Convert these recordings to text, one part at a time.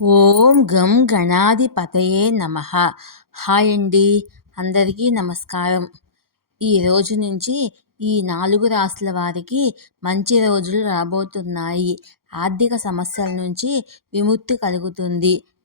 ఓం గం గణాధిపతయే నమ. హాయ్ అండి. అందరికీ నమస్కారం. ఈ రోజు నుంచి ఈ నాలుగు రాసుల వారికి మంచి రోజులు రాబోతున్నాయి. ఆర్థిక సమస్యల నుంచి విముక్తి కలుగుతుంది.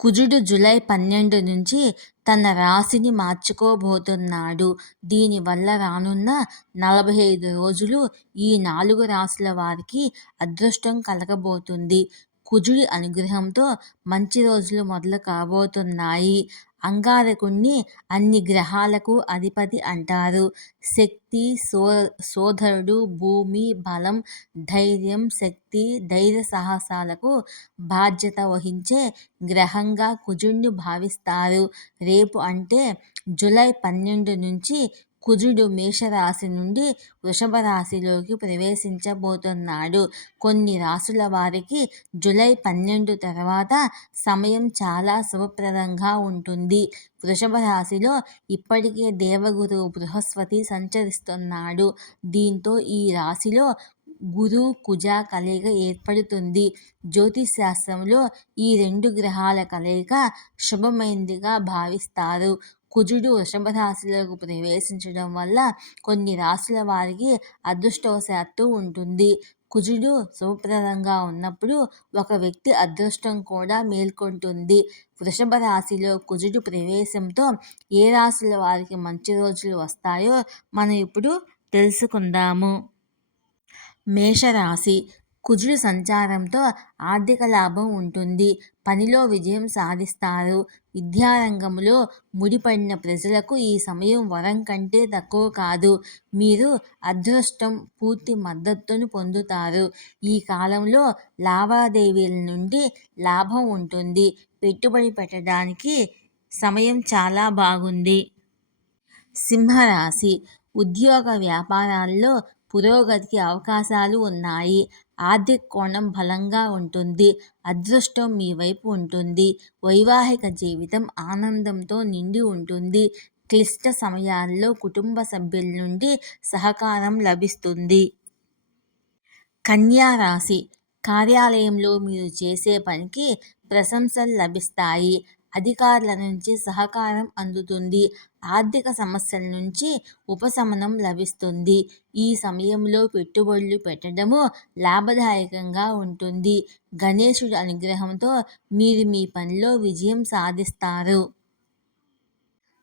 కుజుడు జూలై పన్నెండు నుంచి తన రాశిని మార్చుకోబోతున్నాడు. దీనివల్ల రానున్న నలభై ఐదు రోజులు ఈ నాలుగు రాశుల వారికి అదృష్టం కలగబోతుంది. కుజుడి అనుగ్రహంతో మంచి రోజులు మొదలు కాబోతున్నాయి. అంగారకుణ్ణి అన్ని గ్రహాలకు అధిపతి అంటారు. శక్తి సో సోదరుడు భూమి బలం ధైర్యం శక్తి ధైర్య సాహసాలకు బాధ్యత వహించే గ్రహంగా కుజుణ్ణి భావిస్తారు. రేపు అంటే జూలై పన్నెండు నుంచి కుజుడు మేషరాశి నుండి వృషభ రాశిలోకి ప్రవేశించబోతున్నాడు. కొన్ని రాసుల వారికి జూలై పన్నెండు తర్వాత సమయం చాలా శుభప్రదంగా ఉంటుంది. వృషభ రాశిలో ఇప్పటికే దేవగురు బృహస్పతి సంచరిస్తున్నాడు. దీంతో ఈ రాశిలో గురు కుజ కలయిక ఏర్పడుతుంది. జ్యోతిష్ శాస్త్రంలో ఈ రెండు గ్రహాల కలయిక శుభమైందిగా భావిస్తారు. కుజుడు వృషభ రాశిలోకి ప్రవేశించడం వల్ల కొన్ని రాశుల వారికి అదృష్టవశాత్తు ఉంటుంది. కుజుడు శుభప్రదంగా ఉన్నప్పుడు ఒక వ్యక్తి అదృష్టం కూడా మేల్కొంటుంది. వృషభ రాశిలో కుజుడు ప్రవేశంతో ఏ రాశుల వారికి మంచి రోజులు వస్తాయో మనం ఇప్పుడు తెలుసుకుందాము. మేషరాశి కుజుడు సంచారంతో ఆర్థిక లాభం ఉంటుంది. పనిలో విజయం సాధిస్తారు. విద్యారంగంలో ముడిపడిన ప్రజలకు ఈ సమయం వరం కంటే తక్కువ కాదు. మీరు అదృష్టం పూర్తి మద్దతును పొందుతారు. ఈ కాలంలో లావాదేవీల నుండి లాభం ఉంటుంది. పెట్టుబడి పెట్టడానికి సమయం చాలా బాగుంది. సింహరాశి. ఉద్యోగ వ్యాపారాల్లో పురోగతికి అవకాశాలు ఉన్నాయి. ఆర్థిక కోణం బలంగా ఉంటుంది. అదృష్టం మీ వైపు ఉంటుంది. వైవాహిక జీవితం ఆనందంతో నిండి ఉంటుంది. క్లిష్ట సమయాల్లో కుటుంబ సభ్యుల నుండి సహకారం లభిస్తుంది. కన్యా రాశి. కార్యాలయంలో మీరు చేసే పనికి ప్రశంసలు లభిస్తాయి. అధికారుల నుంచి సహకారం అందుతుంది. ఆర్థిక సమస్యల నుంచి ఉపశమనం లభిస్తుంది. ఈ సమయంలో పెట్టుబడులు పెట్టడము లాభదాయకంగా ఉంటుంది. గణేశుడి అనుగ్రహంతో మీరు మీ పనిలో విజయం సాధిస్తారు.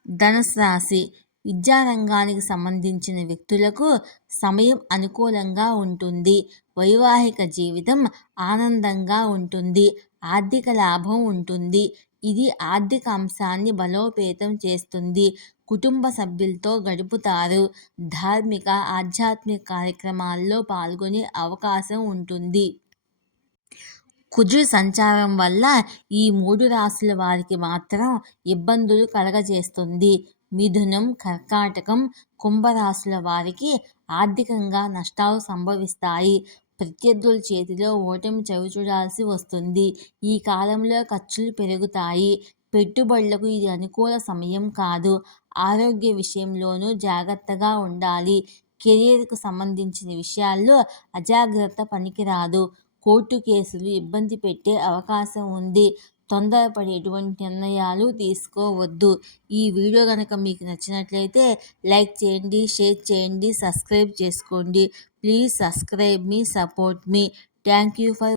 ధనుసు రాశి. విద్యారంగానికి సంబంధించిన వ్యక్తులకు సమయం అనుకూలంగా ఉంటుంది. వైవాహిక జీవితం ఆనందంగా ఉంటుంది. ఆర్థిక లాభం ఉంటుంది. ఇది ఆర్థిక అంశాన్ని బలోపేతం చేస్తుంది. కుటుంబ సభ్యులతో గడుపుతారు. ధార్మిక ఆధ్యాత్మిక కార్యక్రమాల్లో పాల్గొనే అవకాశం ఉంటుంది. కుజు సంచారం వల్ల ఈ మూడు రాశుల వారికి మాత్రం ఇబ్బందులు కలగజేస్తుంది. మిథునం కర్కాటకం కుంభరాశుల వారికి ఆర్థికంగా నష్టాలు సంభవిస్తాయి. ప్రత్యర్థుల చేతిలో ఓటమి చవిచూడాల్సి వస్తుంది. ఈ కాలంలో ఖర్చులు పెరుగుతాయి. పెట్టుబడులకు ఇది అనుకూల సమయం కాదు. ఆరోగ్య విషయంలోనూ జాగ్రత్తగా ఉండాలి. కెరీర్కు సంబంధించిన విషయాల్లో అజాగ్రత్త పనికిరాదు. కోర్టు కేసులు ఇబ్బంది పెట్టే అవకాశం ఉంది. తొందరపడి ఎటువంటి నిర్ణయాలు తీసుకోవద్దు. ఈ వీడియో కనుక మీకు నచ్చినట్లయితే లైక్ చేయండి షేర్ చేయండి సబ్స్క్రైబ్ చేసుకోండి. ప్లీజ్ సబ్స్క్రైబ్ మీ support me. Thank you for